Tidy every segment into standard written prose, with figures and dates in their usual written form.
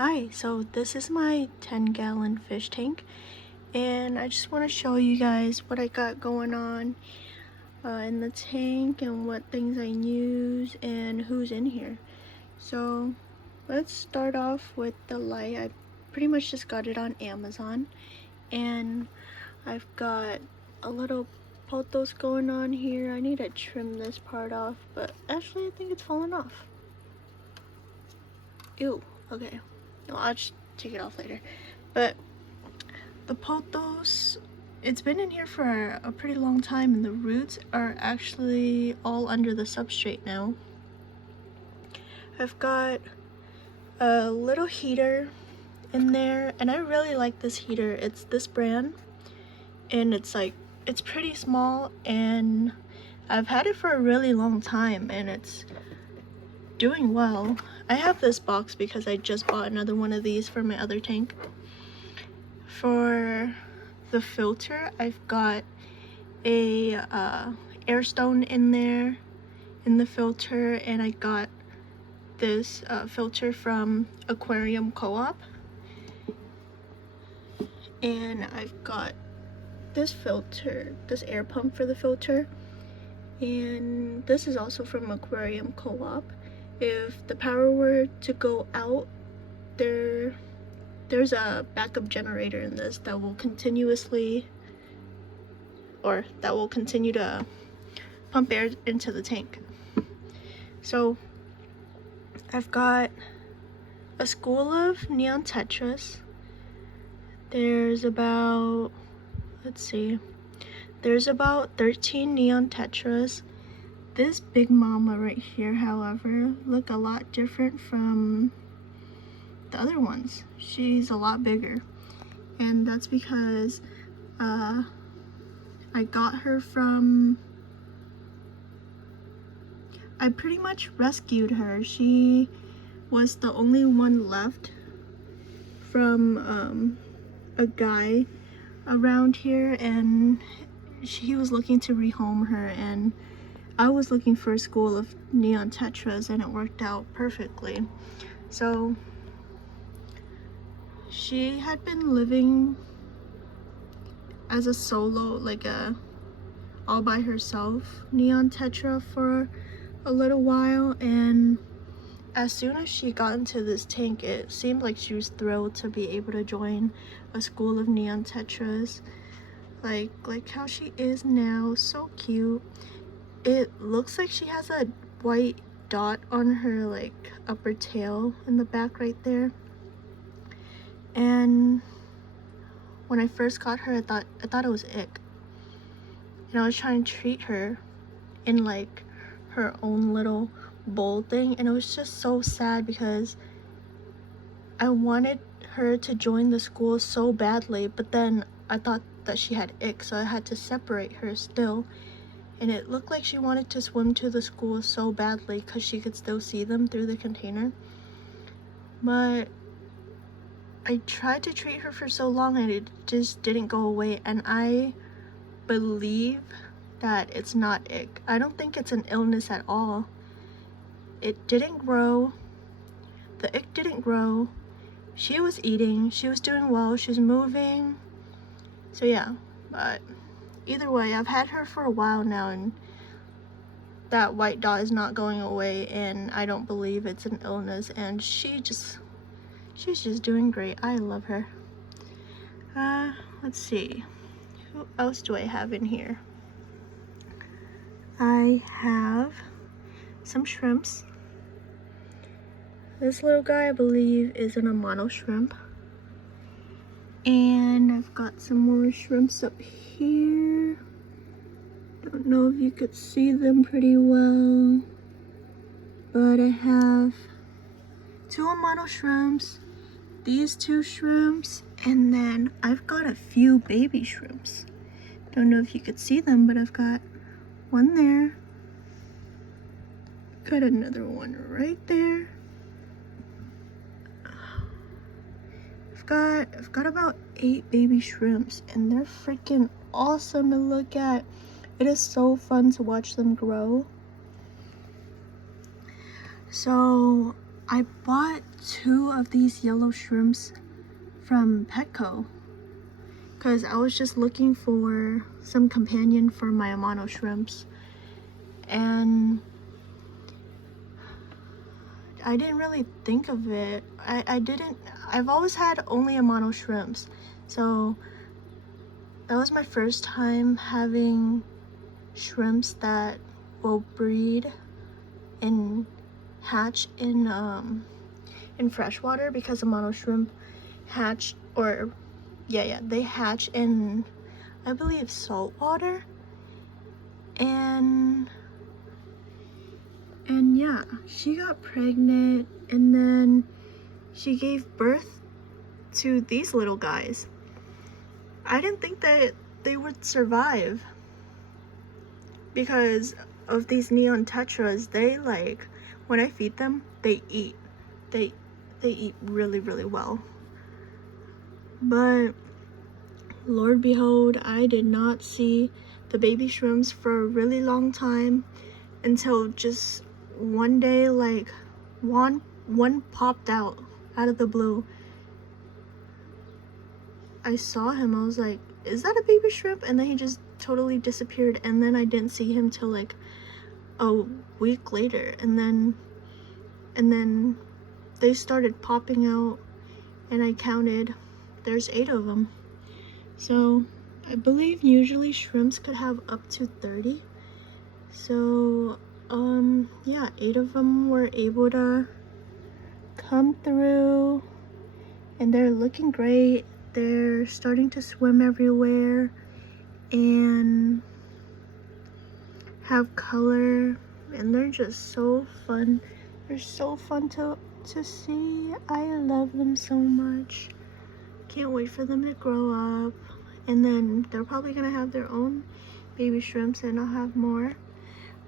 Hi, so this is my 10-gallon fish tank, and I just want to show you guys what I got going on in the tank and what things I use and who's in here. So let's start off with the light. I pretty much just got it on Amazon, and I've got a little pothos going on here. I need to trim this part off, but actually I think it's falling off. Ew, okay. No, I'll just take it off later. But the pothos, it's been in here for a pretty long time, and the roots are actually all under the substrate now. I've got a little heater in there, and I really like this heater. It's this brand, and it's pretty small, and I've had it for a really long time, and it's doing well. I have this box because I just bought another one of these for my other tank. For the filter, I've got a air stone in there in the filter, and I got this filter from Aquarium co-op, and I've got this filter, this air pump for the filter, and this is also from Aquarium co-op. If the power were to go out, there's a backup generator in this that will continue to pump air into the tank. So I've got a school of neon tetras. There's about 13 neon tetras. This big mama right here, however, look a lot different from the other ones. She's a lot bigger, and that's because I got her from, I pretty much rescued her. She was the only one left from a guy around here, and he was looking to rehome her, and I was looking for a school of neon tetras, and it worked out perfectly. So she had been living as a solo, like a all by herself neon tetra for a little while, and as soon as she got into this tank, it seemed like she was thrilled to be able to join a school of neon tetras, like how she is now. So cute. It looks like she has a white dot on her like upper tail in the back right there. And when I first got her, I thought it was ick. And I was trying to treat her in like her own little bowl thing, and it was just so sad because I wanted her to join the school so badly, but then I thought that she had ick, so I had to separate her still. And it looked like she wanted to swim to the school so badly because she could still see them through the container. But I tried to treat her for so long, and it just didn't go away, and I believe that it's not ick. I don't think it's an illness at all. It didn't grow. The ick didn't grow. She was eating. She was doing well. She was moving. So yeah, but either way, I've had her for a while now, and that white dot is not going away, and I don't believe it's an illness, and she's just doing great. I love her. Let's see. Who else do I have in here? I have some shrimps. This little guy, I believe, is an Amano shrimp. And I've got some more shrimps up here. Don't know if you could see them pretty well, but I have 2 Amano shrimps, these 2 shrimps, and then I've got a few baby shrimps. Don't know if you could see them, but I've got one there. Got another one right there. I've got about 8 baby shrimps, and they're freaking awesome to look at. It is so fun to watch them grow. So I bought 2 of these yellow shrimps from Petco because I was just looking for some companion for my Amano shrimps, and I didn't really think of it. I've always had only Amano shrimps, so that was my first time having shrimps that will breed and hatch in freshwater, because Amano shrimp hatch, or they hatch in, I believe, salt water. And yeah, she got pregnant, and then she gave birth to these little guys. I didn't think that they would survive because of these neon tetras. They, like, when I feed them, they eat. They eat really, really well. But Lord behold, I did not see the baby shrimps for a really long time, until just one day, like, one popped out of the blue. I saw him, I was like, is that a baby shrimp? And then he just totally disappeared, and then I didn't see him till like a week later, and then they started popping out, and I counted, there's 8 of them. So I believe usually shrimps could have up to 30. So yeah, 8 of them were able to come through, and they're looking great. They're starting to swim everywhere and have color, and they're just so fun. They're so fun to see. I love them so much. Can't wait for them to grow up, and then they're probably gonna have their own baby shrimps, and I'll have more.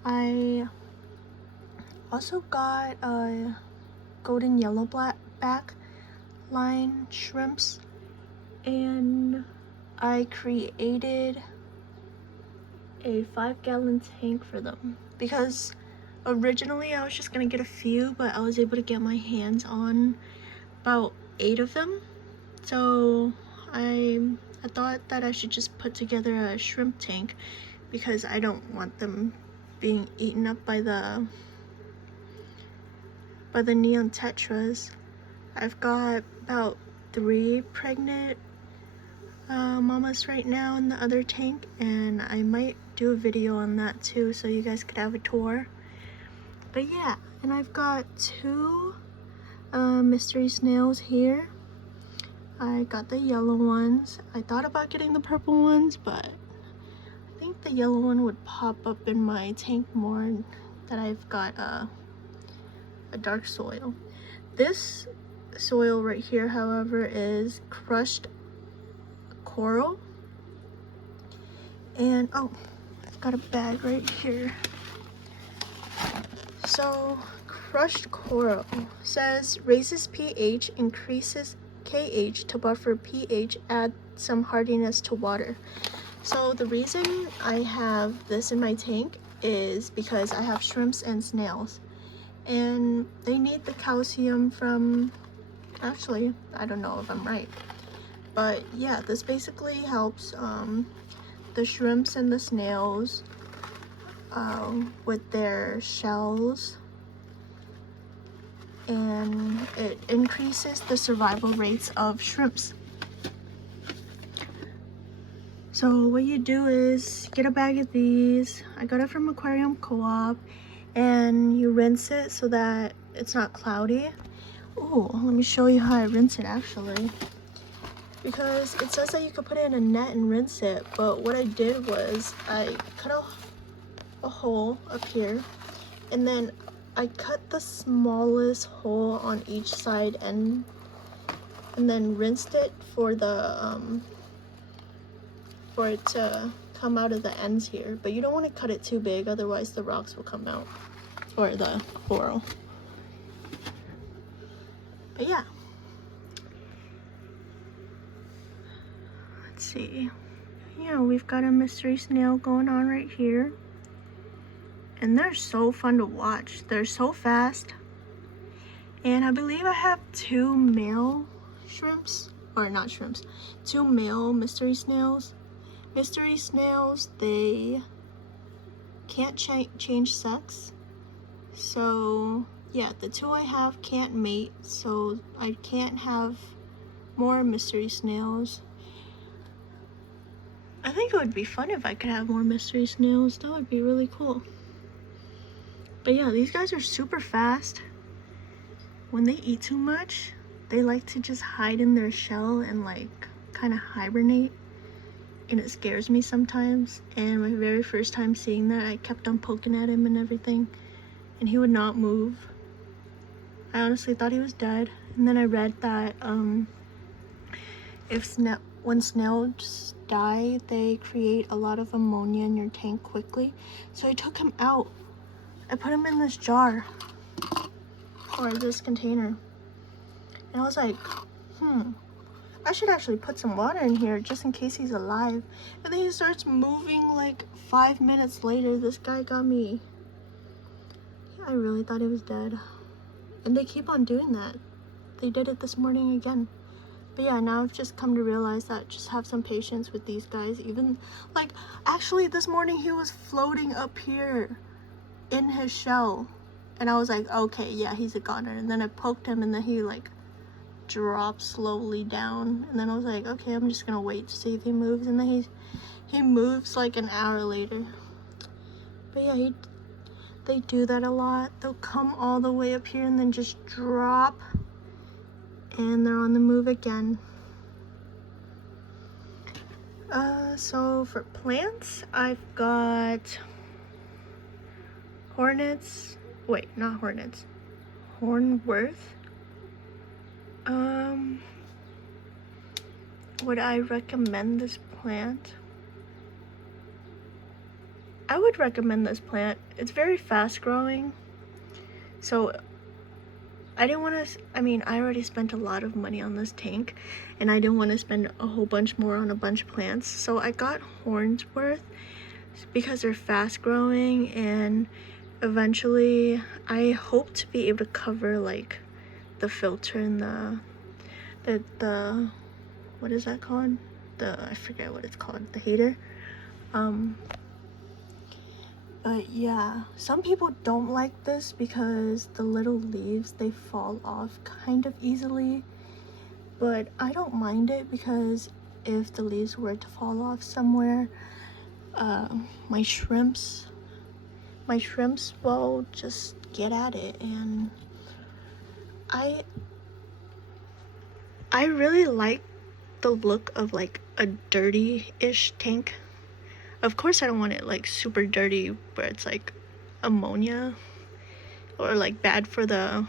I also got golden yellow back line shrimps, and I created a 5-gallon tank for them, because originally I was just gonna get a few, but I was able to get my hands on about 8 of them. So I thought that I should just put together a shrimp tank, because I don't want them being eaten up by the neon tetras. I've got about 3 pregnant mamas right now in the other tank, and I might do a video on that too, so you guys could have a tour. But yeah, and I've got 2 mystery snails here. I got the yellow ones. I thought about getting the purple ones, but I think the yellow one would pop up in my tank more, that I've got a dark soil. This soil right here, however, is crushed coral. And oh, I've got a bag right here. So crushed coral says raises pH, increases KH to buffer pH, add some hardiness to water. So the reason I have this in my tank is because I have shrimps and snails, and they need the calcium from, actually, I don't know if I'm right, but yeah, this basically helps the shrimps and the snails with their shells, and it increases the survival rates of shrimps. So what you do is get a bag of these. I got it from Aquarium Co-op, and you rinse it so that it's not cloudy. Oh, let me show you how I rinse it actually, because it says that you could put it in a net and rinse it, but what I did was I cut off a hole up here, and then I cut the smallest hole on each side, and then rinsed it for the for it to come out of the ends here. But you don't want to cut it too big, otherwise the rocks will come out, or the coral. But yeah, let's see. Yeah, we've got a mystery snail going on right here, and they're so fun to watch. They're so fast, And I believe I have 2 male shrimps, or not shrimps, 2 male mystery snails. Mystery snails, they can't change sex. So yeah, the 2 I have can't mate, so I can't have more mystery snails. I think it would be fun if I could have more mystery snails. That would be really cool. But yeah, these guys are super fast. When they eat too much, they like to just hide in their shell and like kind of hibernate, and it scares me sometimes. And my very first time seeing that, I kept on poking at him and everything, and he would not move. I honestly thought he was dead. And then I read that when snails die, they create a lot of ammonia in your tank quickly. So I took him out. I put him in this jar, or this container, and I was like, I should actually put some water in here just in case he's alive. And then he starts moving like 5 minutes later. This guy got me. I really thought he was dead. And they keep on doing that. They did it this morning again. But yeah, now I've just come to realize that just have some patience with these guys. Even like, actually this morning he was floating up here in his shell. And I was like, okay, yeah, he's a goner. And then I poked him, and then he like dropped slowly down. And then I was like, okay, I'm just gonna wait to see if he moves. And then he moves like an hour later. But yeah, they do that a lot. They'll come all the way up here and then just drop, and they're on the move again. So for plants, I've got Hornworth. Would I recommend this plant? I would recommend this plant. It's very fast growing. So I didn't want to, I already spent a lot of money on this tank, and I didn't want to spend a whole bunch more on a bunch of plants. So I got Hornswort because they're fast growing, and eventually I hope to be able to cover like the filter and the what is that called? I forget what it's called, the heater. But yeah, some people don't like this because the little leaves, they fall off kind of easily. But I don't mind it, because if the leaves were to fall off somewhere, my shrimps will just get at it. And I really like the look of like a dirty-ish tank. Of course I don't want it like super dirty where it's like ammonia or like bad for the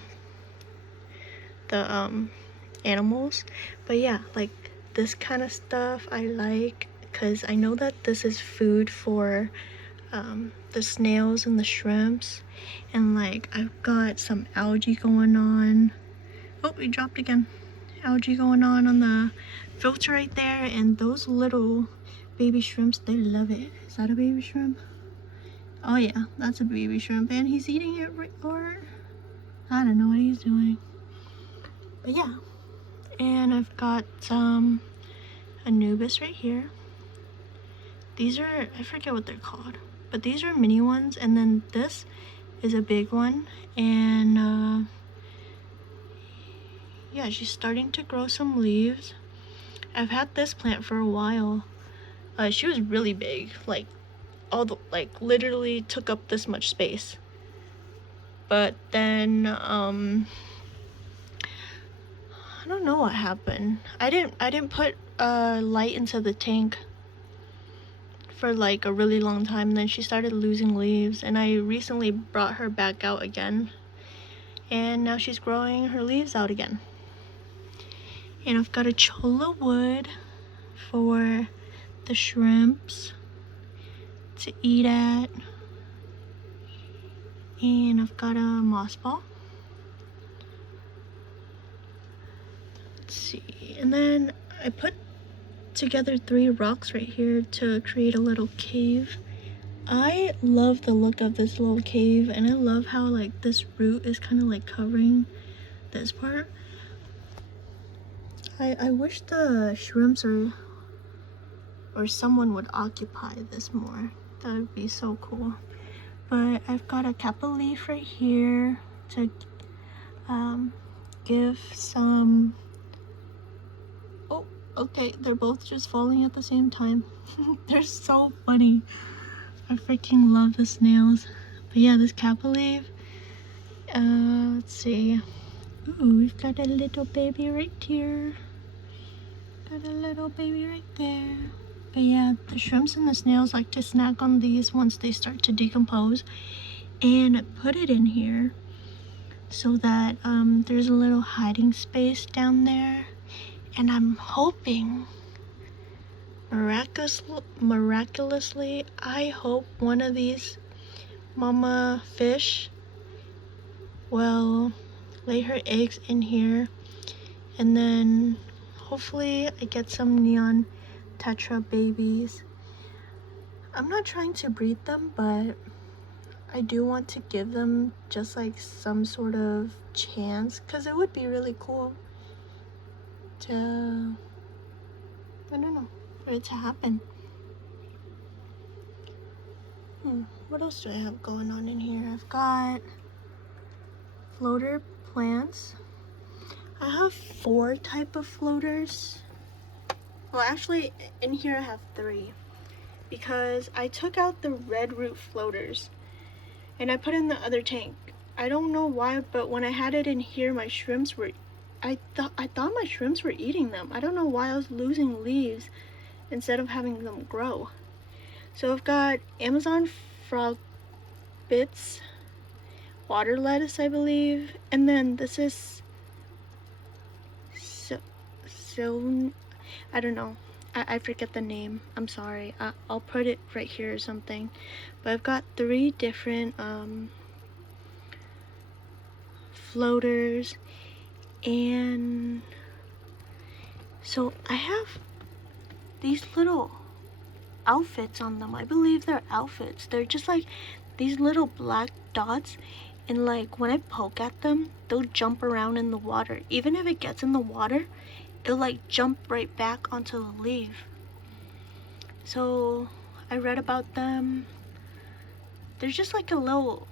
animals. But yeah, like this kind of stuff I like, because I know that this is food for the snails and the shrimps. And like I've got some algae going on. Oh, we dropped again. Algae going on the filter right there, and those little baby shrimps, they love it. Is that a baby shrimp? Oh yeah, that's a baby shrimp, and he's eating it, or I don't know what he's doing. But yeah, and I've got some Anubias right here. These are, I forget what they're called, but these are mini ones, and then this is a big one. And yeah, she's starting to grow some leaves. I've had this plant for a while. She was really big, like literally took up this much space. But then I don't know what happened. I didn't put light into the tank for like a really long time, and then she started losing leaves, and I recently brought her back out again, and now she's growing her leaves out again. And I've got a cholla wood for the shrimps to eat at, and I've got a moss ball. Let's see, and then I put together 3 rocks right here to create a little cave. I love the look of this little cave, and I love how like this root is kind of like covering this part. I wish the shrimps or someone would occupy this more. That would be so cool. But I've got a kappa leaf right here to give some. Oh, okay, they're both just falling at the same time. They're so funny. I freaking love the snails. But yeah, this kappa leaf. Let's see. Ooh, we've got a little baby right here. Got a little baby right there. But yeah, the shrimps and the snails like to snack on these once they start to decompose. And I put it in here so that there's a little hiding space down there. And I'm hoping, miraculously, I hope one of these mama fish will lay her eggs in here, and then hopefully I get some neon tetra babies. I'm not trying to breed them, but I do want to give them just like some sort of chance, because it would be really cool to, I don't know, for it to happen. What else do I have going on in here? I've got floater plants. I have 4 type of floaters. Well, actually, in here I have 3, because I took out the red root floaters and I put in the other tank. I don't know why, but when I had it in here, my shrimps were, I thought my shrimps were eating them. I don't know why I was losing leaves instead of having them grow. So I've got Amazon frogbits, water lettuce, I believe, and then this is so I don't know. I forget the name. I'm sorry. I'll put it right here or something. But I've got 3 different floaters, and so I have these little outfits on them. I believe they're outfits. They're just like these little black dots, and like when I poke at them, they'll jump around in the water. Even if it gets in the water, it'll like jump right back onto the leaf. So I read about them. They're just like a little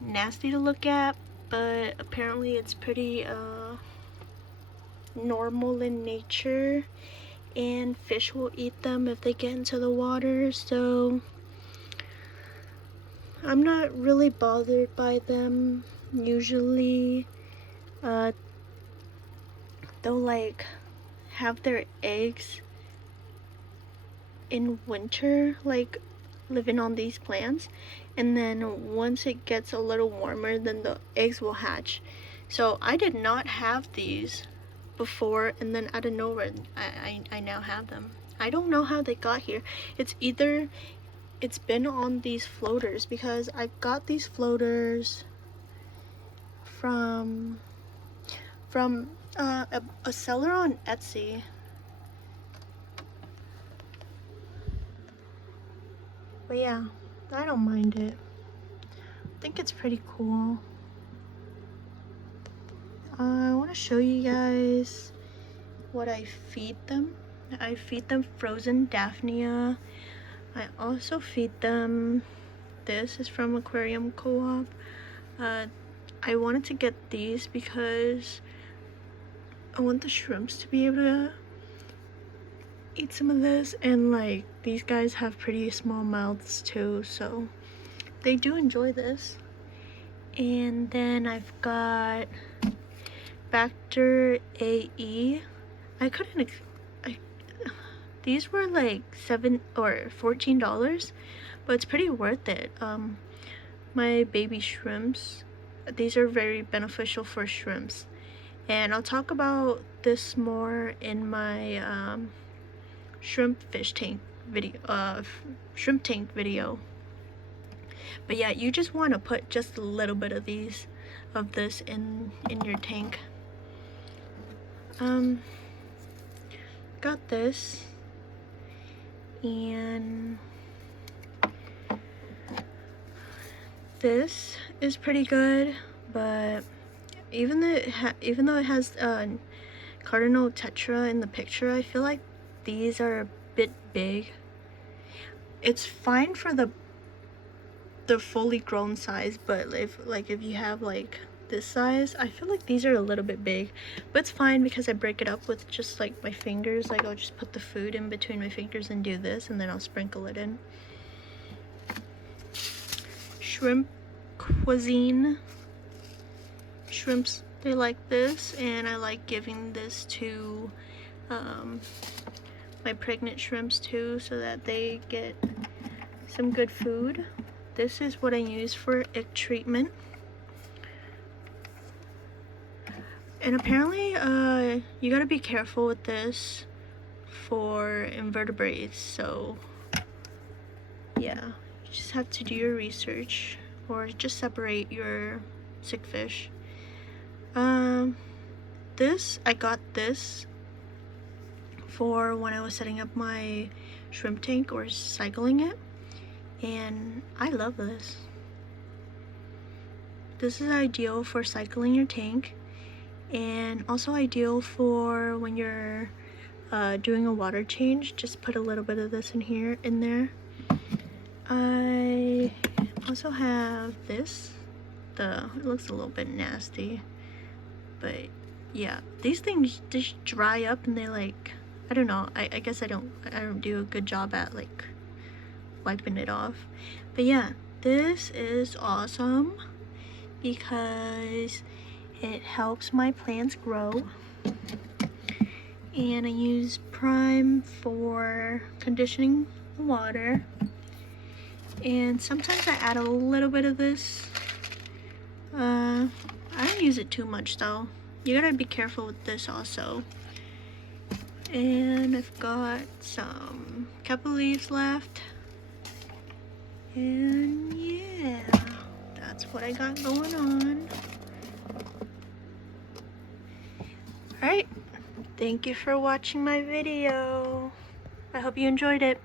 nasty to look at, but apparently it's pretty normal in nature, and fish will eat them if they get into the water. So I'm not really bothered by them. Usually they'll like have their eggs in winter, like living on these plants, and then once it gets a little warmer, then the eggs will hatch. So I did not have these before, and then out of nowhere I now have them. I don't know how they got here. It's either it's been on these floaters, because I got these floaters from a seller on Etsy. But yeah, I don't mind it. I think it's pretty cool. I want to show you guys what I feed them. I feed them frozen Daphnia. I also feed them, this is from Aquarium Co-op. I wanted to get these because I want the shrimps to be able to eat some of this, and like these guys have pretty small mouths too, so they do enjoy this. And then I've got Bacter AE. These were like $7 or $14, but it's pretty worth it. My baby shrimps, these are very beneficial for shrimps, and I'll talk about this more in my shrimp tank video. But yeah, you just want to put just a little bit of this in your tank. Got this, and this is pretty good, but even though it has cardinal tetra in the picture, I feel like these are a bit big. It's fine for the fully grown size, but if you have like this size, I feel like these are a little bit big, but it's fine because I break it up with just like my fingers. Like I'll just put the food in between my fingers and do this, and then I'll sprinkle it in. Shrimp cuisine. Shrimps, they like this, and I like giving this to my pregnant shrimps too, so that they get some good food. This is what I use for ick treatment. And apparently you gotta be careful with this for invertebrates, so yeah, you just have to do your research or just separate your sick fish. I got this for when I was setting up my shrimp tank or cycling it, and I love this. This is ideal for cycling your tank, and also ideal for when you're doing a water change. Just put a little bit of this in there. I also have this. It looks a little bit nasty, but yeah, these things just dry up and they like, I don't know, I guess I don't do a good job at like wiping it off. But yeah, this is awesome because it helps my plants grow. And I use Prime for conditioning the water, and sometimes I add a little bit of this. I don't use it too much though. You gotta be careful with this also. And I've got some couple leaves left, and yeah, that's what I got going on. Alright, thank you for watching my video. I hope you enjoyed it.